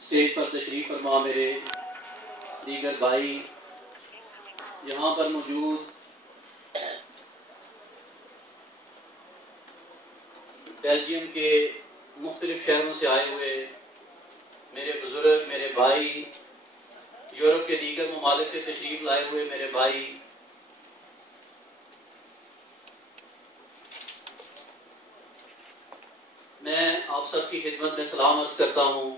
Stage पर तशरीफ फरमा मेरे दीगर भाई, यहाँ पर मौजूद बेल्जियम के मुख्तलिफ शहरों से आए हुए मेरे बुजुर्ग, मेरे भाई, यूरोप के दीगर ममालिक से तशरीफ लाए हुए मेरे भाई, मैं आप सबकी खिदमत में सलाम अर्ज करता हूँ।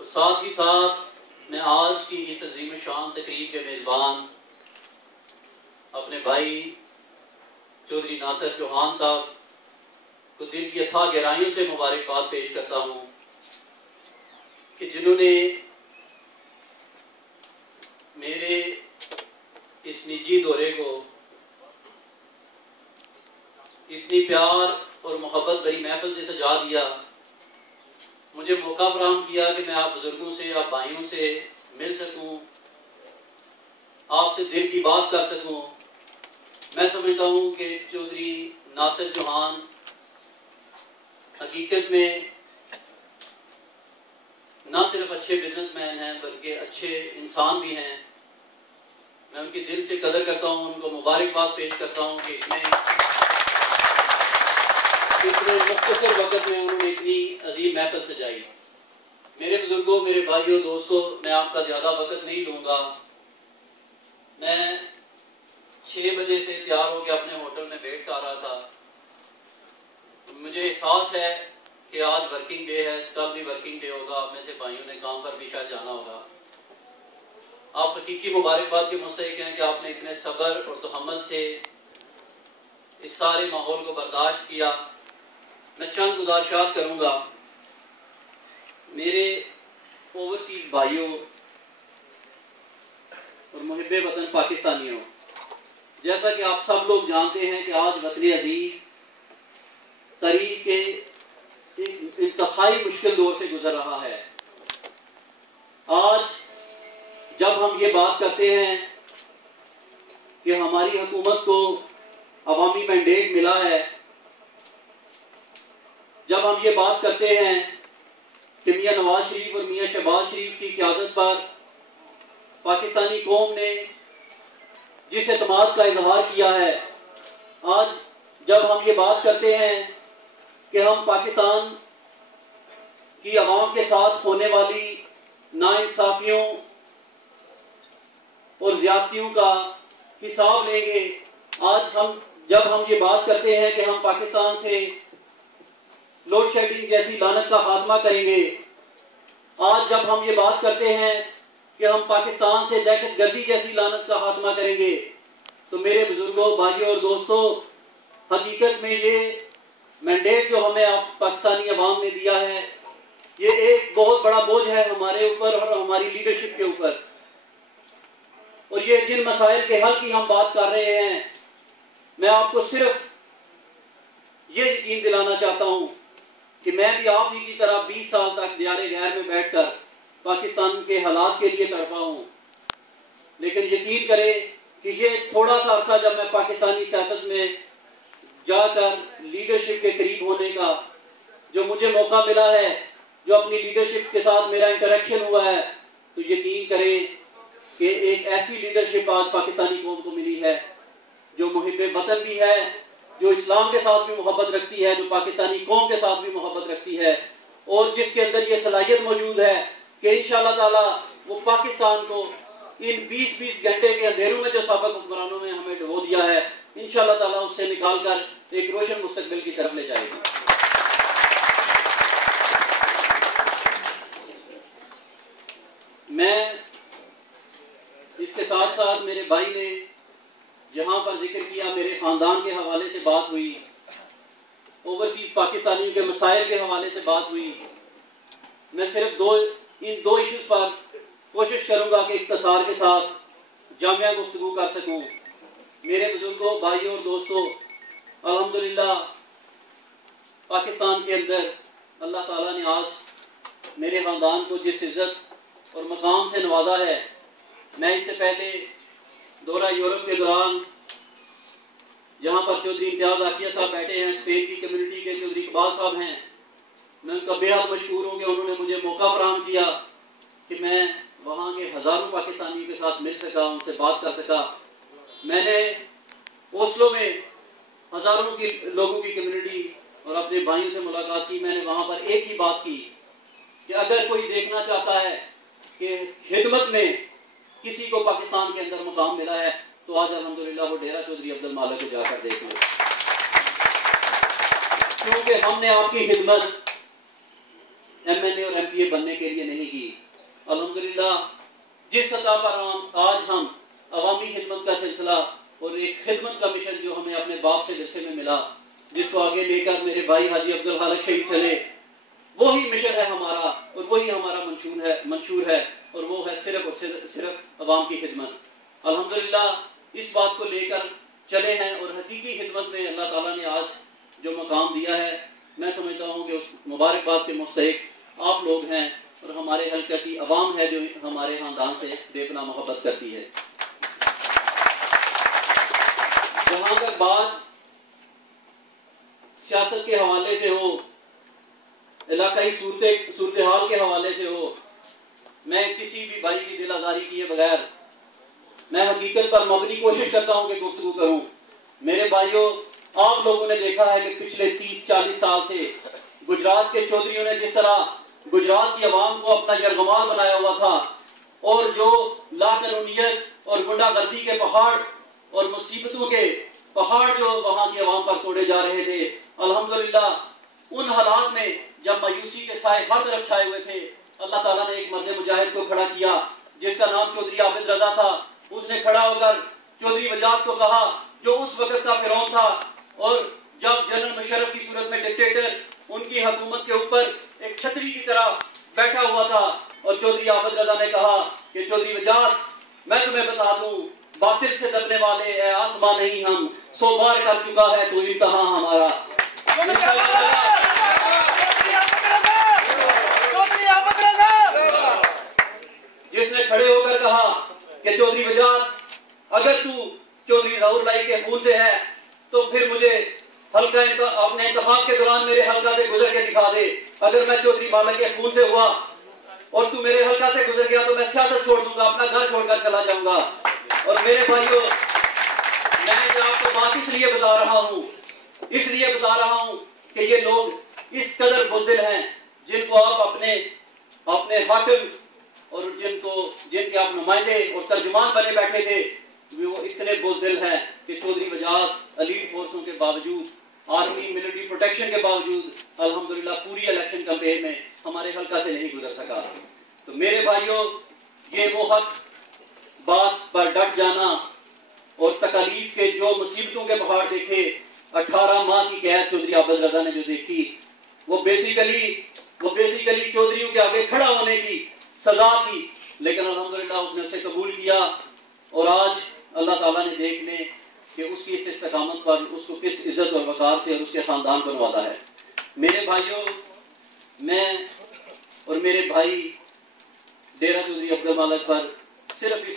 और साथ ही साथ मैं आज की इस अजीम शान तकरीब के मेज़बान अपने भाई चौधरी नासिर चौहान साहब को दिल की अथाह गहराइयों से मुबारकबाद पेश करता हूँ कि जिन्होंने मेरे इस निजी दौरे को इतनी प्यार और मोहब्बत भरी महफिल से सजा दिया, मुझे मौका फराहम किया कि मैं आप बुजुर्गों से, आप भाइयों से मिल सकूं, आपसे दिल की बात कर सकूं। मैं समझता हूं कि चौधरी नासिर चौहान हकीकत में ना सिर्फ अच्छे बिजनेसमैन हैं बल्कि अच्छे इंसान भी हैं। मैं उनकी दिल से कदर करता हूं, उनको मुबारकबाद पेश करता हूं कि इतने मुख्तसर वक्त में उन्होंने इतनी अजीम महफिल सजाई। मेरे बुजुर्गों, मेरे भाइयों, दोस्तों, मैं आपका ज़्यादा वक्त नहीं लूँगा। मैं 6 बजे से तैयार होकर अपने होटल में वेट कर रहा था। मुझे एहसास है कि आज वर्किंग डे है, कल भी वर्किंग डे होगा, आप में से भाइयों ने काम पर भी शायद जाना होगा। आप हकीकी मुबारकबाद के मुस्तहिक हैं कि आपने इतने सब्र और तहम्मुल से इस सारे माहौल को बर्दाश्त किया। मैं चंद गुजारिशात करूँगा मेरे ओवरसीज भाइयों और मुहिब्बे वतन पाकिस्तानियों। जैसा कि आप सब लोग जानते हैं कि आज वतन अजीज तारीख के एक इंतहाई मुश्किल दौर से गुजर रहा है। आज जब हम ये बात करते हैं कि हमारी हुकूमत को अवामी मैंडेट मिला है, जब हम ये बात करते हैं कि मियां नवाज शरीफ और मियां शहबाज शरीफ की क़यादत पर पाकिस्तानी कौम ने जिस एतमाद का इजहार किया है, आज जब हम ये बात करते हैं कि हम पाकिस्तान की आवाम के साथ होने वाली नाइंसाफियों और ज्यादतियों का हिसाब लेंगे। आज जब हम ये बात करते हैं कि हम पाकिस्तान से लोड शेडिंग जैसी लानत का खात्मा करेंगे, आज जब हम ये बात करते हैं कि हम पाकिस्तान से दहशतगर्दी जैसी लानत का खात्मा करेंगे, तो मेरे बुजुर्गों, भाइयों और दोस्तों, हकीकत में ये मैंडेट जो हमें पाकिस्तानी अवाम ने दिया है, ये एक बहुत बड़ा बोझ है हमारे ऊपर और हमारी लीडरशिप के ऊपर। और ये जिन मसाइल के हल की हम बात कर रहे हैं, मैं आपको सिर्फ ये यकीन दिलाना चाहता हूं कि मैं भी आप ही की तरह 20 साल तक दियारे गैर में बैठकर पाकिस्तान के हालात के लिए तड़पा हूं। लेकिन यकीन करें कि ये थोड़ा सा अर्सा जब मैं पाकिस्तानी सियासत में जाकर लीडरशिप के करीब होने का जो मुझे मौका मिला है, जो अपनी लीडरशिप के साथ मेरा इंटरेक्शन हुआ है, तो यकीन करें कि एक ऐसी लीडरशिप आज पाकिस्तानी कौम को मिली है जो मुहिब्बे वतन भी है, जो इस्लाम के साथ भी मोहब्बत रखती है, जो पाकिस्तानी कौम के साथ भी मोहब्बत रखती है, और जिसके अंदर ये सलाहियत मौजूद है कि इंशाअल्लाह ताला वो पाकिस्तान को इन 20-20 घंटे के अंधेरों में जो साबिक हुक्मरानों में हमें डुबो दिया है, इंशाअल्लाह ताला उससे निकालकर एक रोशन मुस्तकबिल की तरफ ले जाएगी। मैं इसके साथ साथ मेरे भाई ने यहाँ पर जिक्र किया, मेरे ख़ानदान के हवाले से बात हुई, ओवरसीज पाकिस्तानियों के मसाइल के हवाले से बात हुई। मैं सिर्फ इन दो इश्यूज़ पर कोशिश करूँगा कि इख्तिसार के साथ जामिया गुफ्तगू कर सकूँ। मेरे बुजुर्गों, भाइयों और दोस्तों, अल्हम्दुलिल्लाह पाकिस्तान के अंदर अल्लाह ताला ने आज मेरे ख़ानदान को जिस इज़्ज़त और मकाम से नवाजा है, मैं इससे पहले दौरा यूरोप के दौरान जहाँ पर चौधरी इम्तियाज़ आकिया साहब बैठे हैं, स्पेन की कम्युनिटी के चौधरी इकबाल साहब हैं, मैं उनका बेहद मशहूर हूँ कि उन्होंने मुझे मौका फराहम किया कि मैं वहाँ के हज़ारों पाकिस्तानियों के साथ मिल सका, उनसे बात कर सका। मैंने ओस्लो में हज़ारों की लोगों की कम्युनिटी और अपने भाइयों से मुलाकात की। मैंने वहाँ पर एक ही बात की कि अगर कोई देखना चाहता है कि खिदमत में किसी को पाकिस्तान के अंदर मुकाम मिला है, तो आज अल्हम्दुलिल्लाह वो डेरा चौधरी अब्दुल मालिक को जाकर देख लो, क्योंकि हमने आपकी खिदमत MNA और MPA बनने के लिए नहीं की। अल्हम्दुलिल्लाह जिस सतह पर आज हम अवामी खिदमत का सिलसिला और एक खिदमत का मिशन जो हमें अपने बाप से विरसे में मिला, जिसको आगे लेकर मेरे भाई हाजी अब्दुल खालिक शहीद चले, वही मिशन है हमारा और वही हमारा मंशूर है और वो है सिर्फ और सिर्फ अवाम की खिदमत। अल्हम्दुलिल्लाह इस बात को लेकर चले हैं और हकीकी खिदमत में अल्लाह ताला ने आज जो मकाम दिया है, मैं समझता हूँ कि उस मुबारकबाद के मुस्तहिक आप लोग हैं और हमारे हल्का की अवाम है जो हमारे खानदान से बेपनाह मोहब्बत करती है। जहाँ तक बात सियासत के हवाले से हो, इलाकाई सूरत हाल के हवाले से हो, मैं किसी भी भाई की दिल आज़ारी किए बगैर मैं हकीकत पर मबनी कोशिश करता हूं कि गुफ्तगू करूं। मेरे भाइयों, आप लोगों ने देखा है कि पिछले 30-40 साल से गुजरात के चौधरियों ने जिस तरह गुजरात की आवाम को अपना यरगमाल बनाया हुआ था और जो लाकानूनियत और गुंडागर्दी के पहाड़ और मुसीबतों के पहाड़ जो वहां की आवाम पर तोड़े जा रहे थे, अल्हम्दुलिल्लाह उन हालात में जब मायूसी के साए हर तरफ छाए हुए थे, अल्लाह ताला ने एक मर्द मुजाहिद को खड़ा किया जिसका नाम चौधरी आबिद रजा था। उसने खड़ा होकर चौधरी वजाद को कहा, जो उस वक्त का फिरौन था और जब जनरल मुशर्रफ की सूरत में डिक्टेटर उनकी हुकूमत के ऊपर एक छतरी की तरह बैठा हुआ था, और चौधरी आबिद रजा ने कहा कि चौधरी वजाद, मैं तुम्हें बता दूं, बातिल से दबने वाले है आसमां नहीं हम, 100 बार कर चुका है तो इम्तिहान हमारा। जिसने खड़े होकर कहा कि चौधरी वजाद, अगर तू चौधरी ज़हूर लाई के खून से है तो फिर मुझे हल्का अपने इंतखाब के दौरान मेरे हल्का से गुजर के दिखा दे। अगर मैं चौधरी मालिक के खून से हुआ और तू मेरे हल्का से गुजर गया तो मैं सियासत छोड़ दूंगा, अपना घर छोड़कर चला जाऊंगा। और मेरे भाइयों, मैं आपको बात इसलिए बता रहा हूँ कि ये लोग इस कदर बुज़दिल हैं, जिनको आप अपने हाकिम और जिनके आप नुमाइंदे और तर्जुमान बने बैठे थे, वो इतने बुज़दिल हैं कि चौधरी वजाहत एलीट फोर्सों के बावजूद, आर्मी मिलिट्री प्रोटेक्शन के बावजूद अल्हम्दुलिल्लाह पूरी इलेक्शन कैंपेन में हमारे हल्का से नहीं गुजर सका। तो मेरे भाइयों, ये वो हक बात पर डट जाना और तकलीफ के जो मुसीबतों के पहाड़ देखे, 18 माह की कैद चौधरी आबद रजा ने जो देखी, वो बेसिकली चौधरियों के आगे खड़ा होने की सजा थी, लेकिन अल्हम्दुलिल्लाह उसने उसे कबूल किया और आज अल्लाह ताला ने देख ले कि उसकी इस इस्तकामत पर उसको किस इज्जत और वकार से और उसके खानदान को नवाजा है। मेरे भाइयों, मैं और मेरे भाई डेरा चौधरी अब्दुल मालिक पर सिर्फ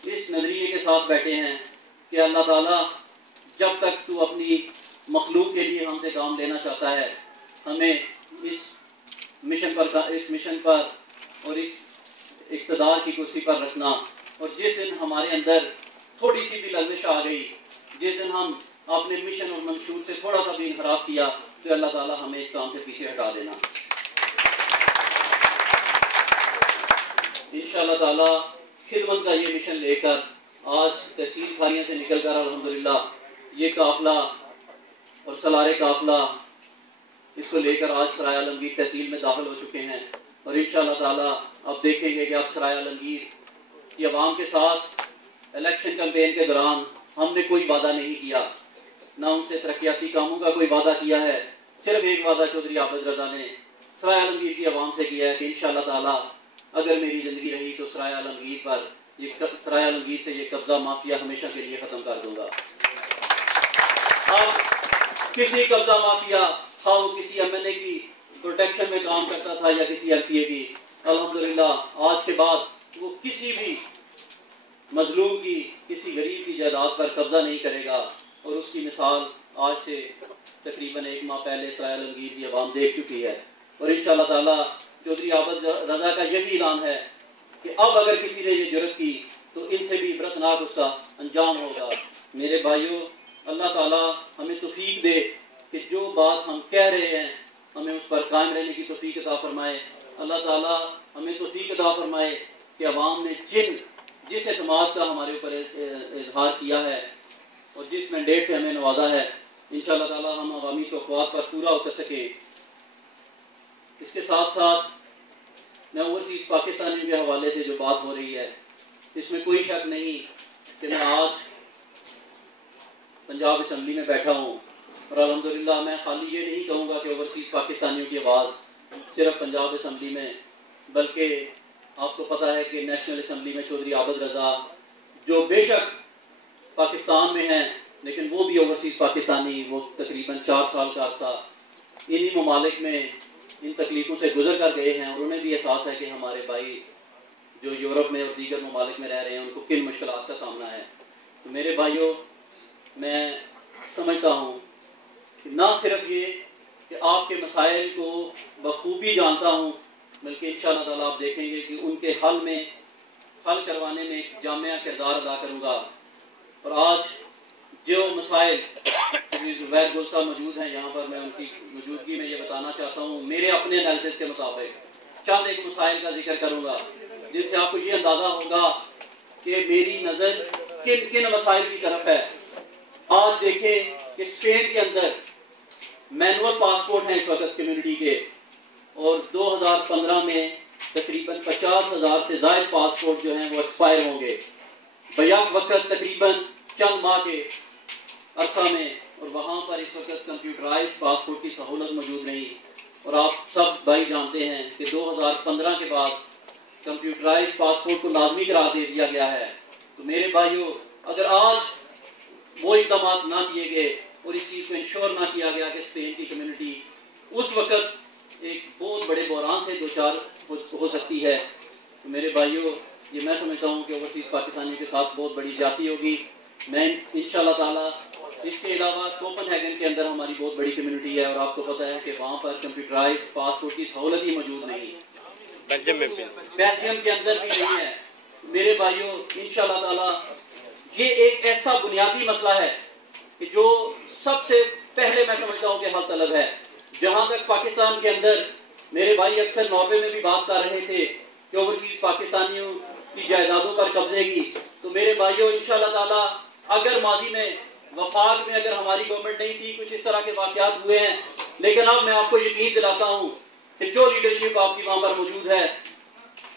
इस नजरिए के साथ बैठे हैं कि अल्लाह ताला जब तक तू अपनी मखलूक के लिए हमसे काम लेना चाहता है, हमें इस मिशन पर और इस इक़्तिदार की कुर्सी पर रखना। और जिस दिन हमारे अंदर थोड़ी सी भी लग़ज़िश आ गई, जिस दिन हम अपने मिशन और मंशूर से थोड़ा सा भी इनहराफ किया, तो अल्लाह ताला हमें इस काम से पीछे हटा देना। इंशाअल्लाह ताला खिदमत का ये मिशन लेकर आज तहसील खारियाँ से निकलकर अल्हम्दुलिल्लाह ये काफ़िला और सलारे काफ़िला इसको लेकर आज सराय आलमगीर तहसील में दाखिल हो चुके हैं। और इंशाअल्लाह ताला अब देखेंगे कि अब सराय आलमगीर की आवाम के साथ इलेक्शन कैंपेन के दौरान हमने कोई वादा नहीं किया, ना उनसे तरक्याती कामों का कोई वादा किया है। सिर्फ एक वादा चौधरी आबद रजा ने सराय आलमगीर की आवाम से किया है कि इंशाअल्लाह ताला अगर मेरी ज़िंदगी रही तो सराय आलमगीर से ये कब्जा माफिया हमेशा के लिए ख़त्म कर दूंगा। अब किसी कब्जा माफिया, हाँ वो किसी एमएनए की प्रोटेक्शन में काम करता था या किसी एमपीए की, अल्हम्दुलिल्लाह आज के बाद वो किसी भी मजलूम की, किसी गरीब की जायदाद पर कब्जा नहीं करेगा। और उसकी मिसाल आज से तकरीबन 1 माह पहले सराय आलमगीर की आवाम देख चुकी है। और इंशाअल्लाह ताला चौधरी आबद रजा का यही ऐलान है कि अब अगर किसी ने ये जुर्रत की तो इनसे भी इबरतनाक उसका अंजाम होगा। मेरे भाइयों, अल्लाह ताला हमें तौफीक दे कि जो बात हम कह रहे हैं हमें उस पर कायम रहने की तौफीक अता फरमाए। अल्लाह ताला हमें तौफीक अता फरमाए कि अवाम ने जिस एतमाद का हमारे ऊपर इजहार किया है और जिस मैंडेट से हमें नवाजा है, इंशाअल्लाह ताला हम अवामी तौक़्क़ुआत पर पूरा उतर सके। इसके साथ साथ मैं ओवरसीज़ पाकिस्तानियों के हवाले से जो बात हो रही है, इसमें कोई शक नहीं कि मैं आज पंजाब असम्बली में बैठा हूँ और अल्हम्दुलिल्लाह मैं खाली ये नहीं कहूँगा कि ओवरसीज़ पाकिस्तानियों की आवाज़ सिर्फ पंजाब असम्बली में, बल्कि आपको पता है कि नेशनल असम्बली में चौधरी आबद रजा जो बेशक पाकिस्तान में हैं, लेकिन वो भी ओवरसीज़ पाकिस्तानी, वो तकरीबन 4 साल का अर्सा इन्हीं ममालिक में इन तकलीफ़ों से गुजर कर गए हैं और उन्हें भी एहसास है कि हमारे भाई जो यूरोप में और दीगर ममालिक में रह रहे हैं उनको किन मुश्किलात का सामना है। तो मेरे भाइयों, मैं समझता हूँ कि ना सिर्फ ये कि आपके मसाइल को बखूबी जानता हूँ, बल्कि इंशाअल्लाह ताला आप देखेंगे कि उनके हल करवाने में एक जामिया किरदार अदा करूँगा। और आज जो मसाइल ज़ुबैर गुल साहब मौजूद हैं यहाँ पर, मैं उनकी मौजूदगी में ये बताना चाहता हूँ, मेरे अपने एनालिसिस के मुताबिक चंद एक मसाइल का जिक्र करूँगा जिनसे आपको ये अंदाज़ा होगा कि मेरी नज़र किन किन मसाइल की तरफ है। आज देखें कि स्पेन के अंदर मैनुअल पासपोर्ट हैं इस वक्त कम्युनिटी के, और 2015 में तकरीबन 50,000 से ज़ायद पासपोर्ट जो हैं वो एक्सपायर होंगे बैक वक्त तकरीबन चंद माह के अरसा में। और वहाँ पर इस वक्त कंप्यूटराइज पासपोर्ट की सहूलत मौजूद नहीं। और आप सब भाई जानते हैं कि 2015 के बाद कंप्यूटराइज पासपोर्ट को लाजमी करार दे दिया गया है। तो मेरे भाइयों, अगर आज वो इक़दाम ना किए गए और इस चीज़ को इंश्योर ना किया गया कि स्पेन की कम्युनिटी उस वक्त एक बहुत बड़े बहरान से दो चार हो सकती है, तो मेरे भाइयों, ये मैं समझता हूँ कि ओवरसीज़ पाकिस्तानियों के साथ बहुत बड़ी ज़्यादती होगी। मैं इंशाअल्लाह ताला इसके अलावा कोपनहेगन के अंदर हमारी बहुत बड़ी कम्युनिटी है और आपको पता है कि वहाँ पर कंप्यूटराइज पासपोर्ट की सहूलत ही मौजूद नहीं, बेल्जियम के अंदर भी नहीं है। मेरे भाइयों, इंशाअल्लाह ताला ये एक ऐसा बुनियादी मसला है कि जो सबसे पहले मैं समझता हूँ कि हल तलब है। जहाँ तक पाकिस्तान के अंदर, मेरे भाई अक्सर नॉर्वे में भी बात कर रहे थे कि ओवरसीज पाकिस्तानियों की जायदादों पर कब्जे की, तो मेरे भाइयों इंशाल्लाह ताला अगर माजी में वफाक में अगर हमारी गवर्नमेंट नहीं थी, कुछ इस तरह के वाकयात हुए हैं, लेकिन अब मैं आपको यकीन दिलाता हूँ कि जो लीडरशिप आपकी वहाँ पर मौजूद है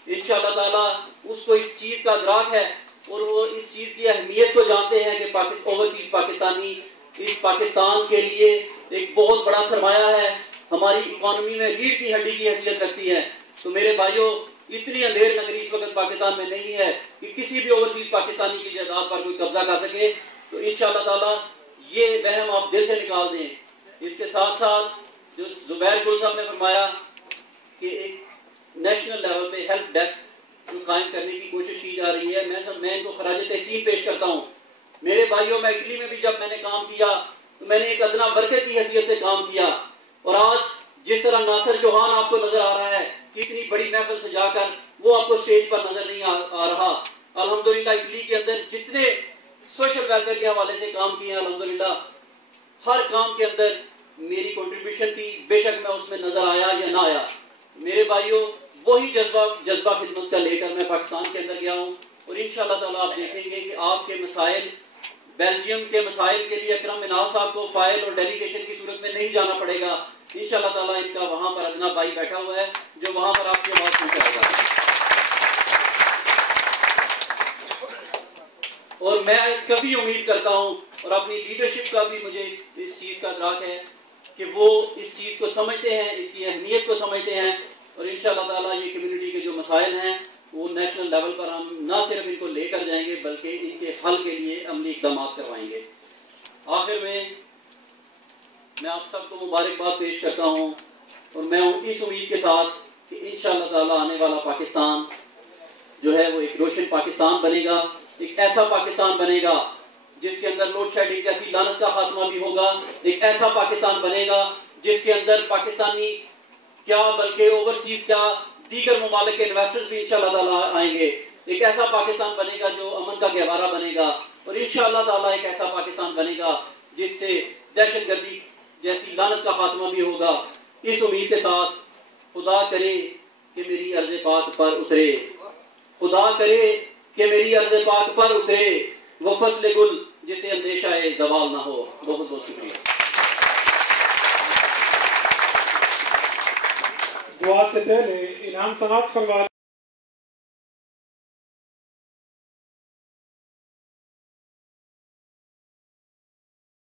इंशाल्लाह ताला उसको इस चीज़ का अदराक है और वो इस चीज़ की अहमियत को जानते हैं कि ओवरसीज पाकिस्तानी इस पाकिस्तान के लिए एक बहुत बड़ा सरमाया है, हमारी इकॉनमी में रीढ़ की हड्डी की हैसियत रखती है। तो मेरे भाइयों, इतनी अंधेर नगरी इस वक्त पाकिस्तान में नहीं है कि किसी भी ओवरसीज पाकिस्तानी की जायदाद पर कोई कब्जा कर सके। तो इंशाल्लाह ताला ये वहम आप दिल से निकाल दें। इसके साथ साथ जो जुबैर गुल साहब ने फरमाया कि एक नेशनल लेवल पे हेल्प डेस्क जो कायम करने की कोशिश की जा रही है, मैं इनको खराज तहसीन पेश करता हूँ। मेरे भाइयों, मैं इटली में भी जब मैंने काम किया तो मैंने एक अदना वर्कर की हैसियत से काम किया, और आज जिस तरह नासिर चौहान आपको नजर आ रहा है कि इतनी बड़ी महफिल से जाकर वो आपको स्टेज पर नजर नहीं आ रहा। अल्हम्दुलिल्लाह इटली के अंदर जितने सोशल वेलफेयर के हवाले से काम किए हैं, अल्हम्दुलिल्लाह हर काम के अंदर मेरी कंट्रीब्यूशन थी, बेशक मैं उसमें नजर आया या ना आया। मेरे भाइयों, वही जज्बा खिदमत का लेकर मैं पाकिस्तान के अंदर गया हूँ, और इंशाल्लाह ताला आप देखेंगे कि आपके मसाइल, बेल्जियम के मसाइल के लिए अकरम मिनाज साहब को फाइल और डेलीगेशन की सूरत में नहीं जाना पड़ेगा। इंशाल्लाह ताला इनका वहाँ पर अदना भाई बैठा हुआ है जो वहाँ पर आपकी आवाज़ पहुँचाएगा। और मैं कभी उम्मीद करता हूँ, और अपनी लीडरशिप का भी मुझे इस चीज़ का अदराक है कि वो इस चीज़ को समझते हैं, इसकी अहमियत को समझते हैं, और इंशाल्लाह ताला ये कम्युनिटी के जो मसाइल हैं वो नेशनल लेवल पर हम ना सिर्फ इनको लेकर जाएंगे बल्कि इनके हल के लिए अमली इक़दाम करवाएंगे। आखिर में मैं आप सबको मुबारकबाद पेश करता हूँ, और मैं इस उम्मीद के साथ कि इंशाल्लाह ताला आने वाला पाकिस्तान जो है वो एक रोशन पाकिस्तान बनेगा, एक ऐसा पाकिस्तान बनेगा जिसके अंदर लोड शेडिंग जैसी लानत का खात्मा भी होगा, एक ऐसा पाकिस्तान बनेगा जिसके अंदर पाकिस्तानी क्या बल्कि ओवरसीज क्या दीगर ममालिक के इन्वेस्टर्स भी इंशाल्लाह ताला आएंगे। एक ऐसा पाकिस्तान बनेगा जो अमन का गहवारा बनेगा, और इंशाल्लाह ताला एक ऐसा पाकिस्तान बनेगा जिससे दहशतगर्दी जैसी लानत का खात्मा भी होगा। इस उम्मीद के साथ खुदा करे कि मेरी अर्ज़ पाक पर उतरे, खुदा करे कि मेरी अर्ज़ पाक पर उतरे वो फसले गुल जिसे अंदेशा ज़वाल ना हो। बहुत बहुत शुक्रिया। दुआ से पहले इनाम समाप्त फरमा